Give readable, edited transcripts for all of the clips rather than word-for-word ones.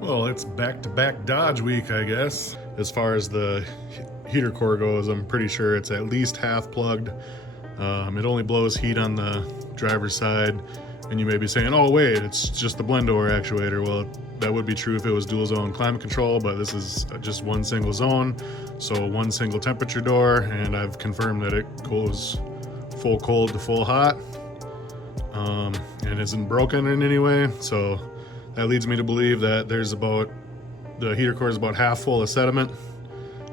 Well, it's back-to-back Dodge week, I guess. As far as the heater core goes, I'm pretty sure it's at least half plugged. It only blows heat on the driver's side, and you may be saying, oh wait, it's just the blend door actuator. Well, that would be true if it was dual zone climate control, but this is just one single zone, so one single temperature door, and I've confirmed that it goes full cold to full hot, and isn't broken in any way. So that leads me to believe that the heater core is about half full of sediment.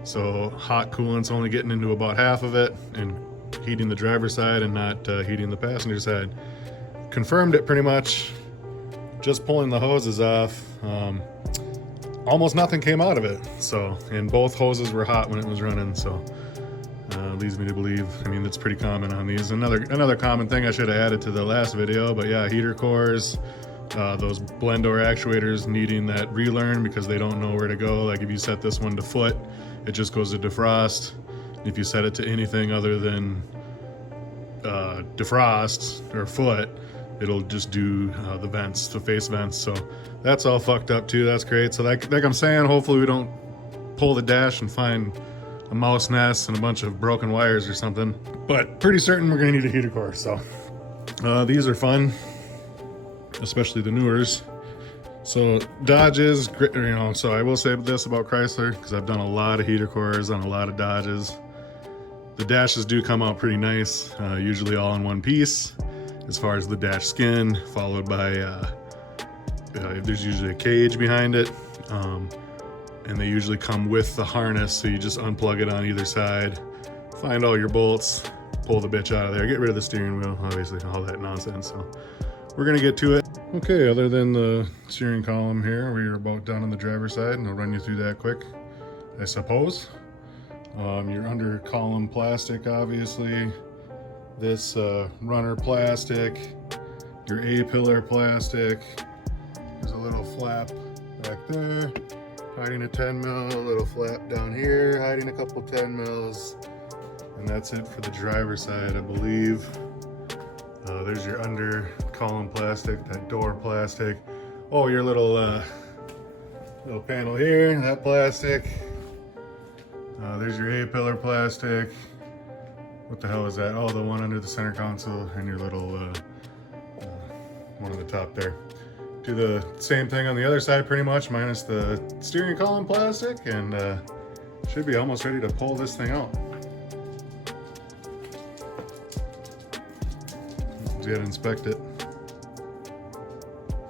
So hot coolant's only getting into about half of it and heating the driver's side and not heating the passenger side. Confirmed it pretty much. Just pulling the hoses off. Almost nothing came out of it. So, and both hoses were hot when it was running. So leads me to believe, I mean, that's pretty common on these. Another common thing I should have added to the last video, but yeah, heater cores, those blend door actuators needing that relearn because they don't know where to go. Like if you set this one to foot, it just goes to defrost. If you set it to anything other than defrost or foot, it'll just do the vents, the face vents. So that's all fucked up too. That's great. So like I'm saying, hopefully we don't pull the dash and find a mouse nest and a bunch of broken wires or something. But pretty certain we're gonna need a heater core. So these are fun, especially the newers. So Dodges, you know, so I will say this about Chrysler, because I've done a lot of heater cores on a lot of Dodges. The dashes do come out pretty nice, usually all in one piece, as far as the dash skin, followed by, there's usually a cage behind it, and they usually come with the harness, so you just unplug it on either side, find all your bolts, pull the bitch out of there, get rid of the steering wheel, obviously, all that nonsense. So we're gonna get to it. Okay, other than the steering column here, we're about done on the driver's side, and I'll run you through that quick, I suppose. Your under column plastic, obviously, this runner plastic, your A-pillar plastic, there's a little flap back there, hiding a 10 mil, a little flap down here, hiding a couple 10 mils, and that's it for the driver's side, I believe. There's your under column plastic, that door plastic. Oh, your little panel here, that plastic. There's your A-pillar plastic. What the hell is that? Oh, the one under the center console, and your little one on the top there. Do the same thing on the other side pretty much, minus the steering column plastic, and should be almost ready to pull this thing out. Let's go inspect it.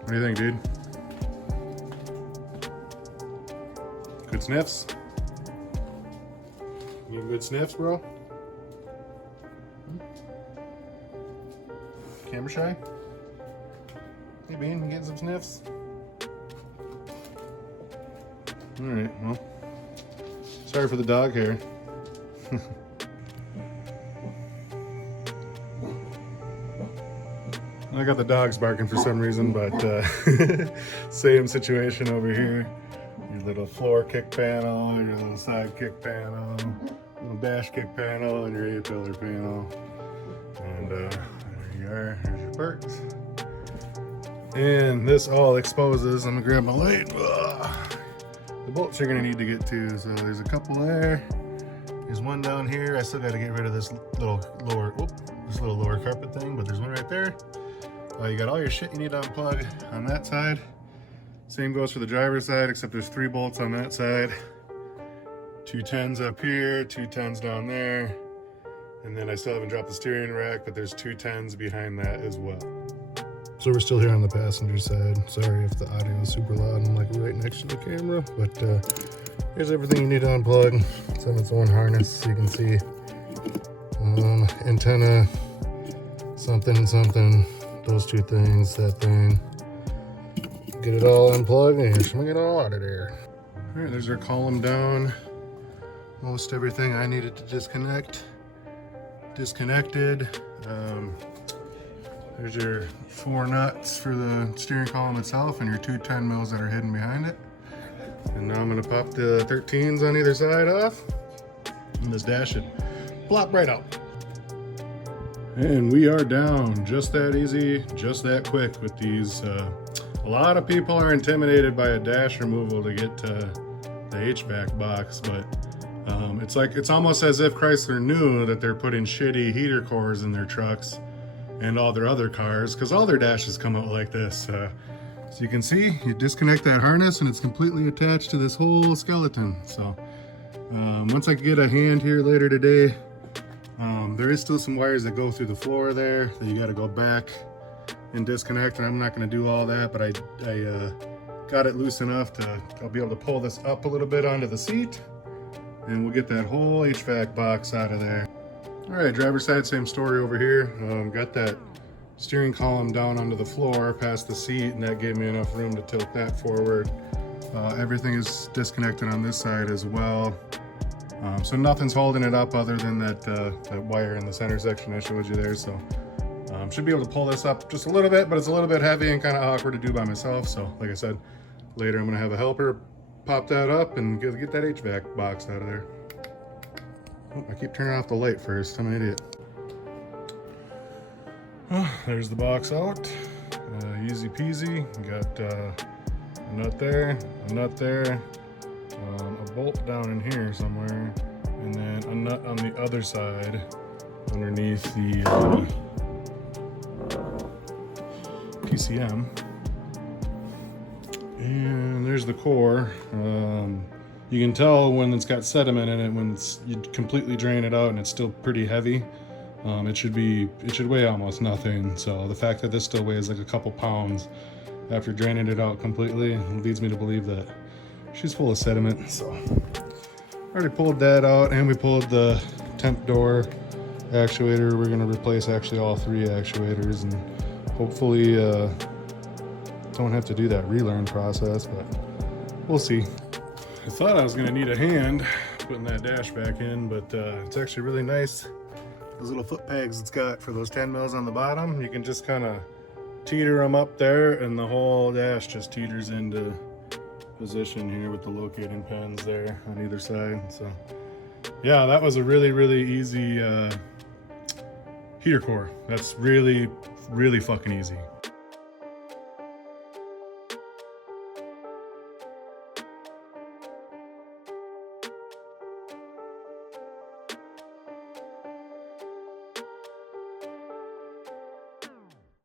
What do you think, dude? Good sniffs? You get good sniffs, bro? Camera shy? Hey, Bean, you getting some sniffs? Alright, well, sorry for the dog hair. I got the dogs barking for some reason, but same situation over here. Your little floor kick panel, your little side kick panel, little dash kick panel, and your A-pillar panel. And there you are, here's your perks. And this all exposes, I'm gonna grab my light. The bolts you're gonna need to get to, so there's a couple there. There's one down here. I still gotta get rid of this little lower carpet thing, but there's one right there. You got all your shit you need to unplug on that side. Same goes for the driver's side, except there's 3 bolts on that side. 2 10s up here, 2 10s down there. And then I still haven't dropped the steering rack, but there's 2 10s behind that as well. So we're still here on the passenger side. Sorry if the audio is super loud. I'm like right next to the camera, but here's everything you need to unplug. It's on its own harness, so you can see antenna, something, those 2 things, that thing. Get it all unplugged and swing it all out of there. All right, there's our column down. Most everything I needed to disconnect, disconnected. There's your 4 nuts for the steering column itself and your 2 10 mils that are hidden behind it. And now I'm gonna pop the 13s on either side off, and this dash should plop right out. And we are down, just that easy, just that quick with these A lot of people are intimidated by a dash removal to get to the HVAC box, but it's almost as if Chrysler knew that they're putting shitty heater cores in their trucks and all their other cars, because all their dashes come out like this. So you can see, you disconnect that harness and it's completely attached to this whole skeleton. So once I get a hand here later today, there is still some wires that go through the floor there that you got to go back and disconnect, and I'm not going to do all that, but I got it loose enough to I'll be able to pull this up a little bit onto the seat, and we'll get that whole HVAC box out of there. All right, driver's side, same story over here. Got that steering column down onto the floor past the seat, and that gave me enough room to tilt that forward. Everything is disconnected on this side as well. So nothing's holding it up other than that wire in the center section I showed you there. So should be able to pull this up just a little bit, but it's a little bit heavy and kind of awkward to do by myself. So like I said, later I'm gonna have a helper pop that up and get that HVAC box out of there. Oh, I keep turning off the light first, I'm an idiot. Oh, there's the box out. Easy peasy. Got a nut there, a nut there, a bolt down in here somewhere, and then a nut on the other side underneath the PCM. And there's the core. You can tell when it's got sediment in it, when you completely drain it out and it's still pretty heavy. It should weigh almost nothing. So the fact that this still weighs like a couple pounds after draining it out completely leads me to believe that she's full of sediment. So already pulled that out, and we pulled the temp door actuator. We're gonna replace actually all three actuators, and hopefully don't have to do that relearn process, but we'll see. I thought I was gonna need a hand putting that dash back in, but it's actually really nice. Those little foot pegs it's got for those 10 mils on the bottom, you can just kind of teeter them up there, and the whole dash just teeters into position here with the locating pins there on either side. So yeah, that was a really easy heater core. That's really fucking easy.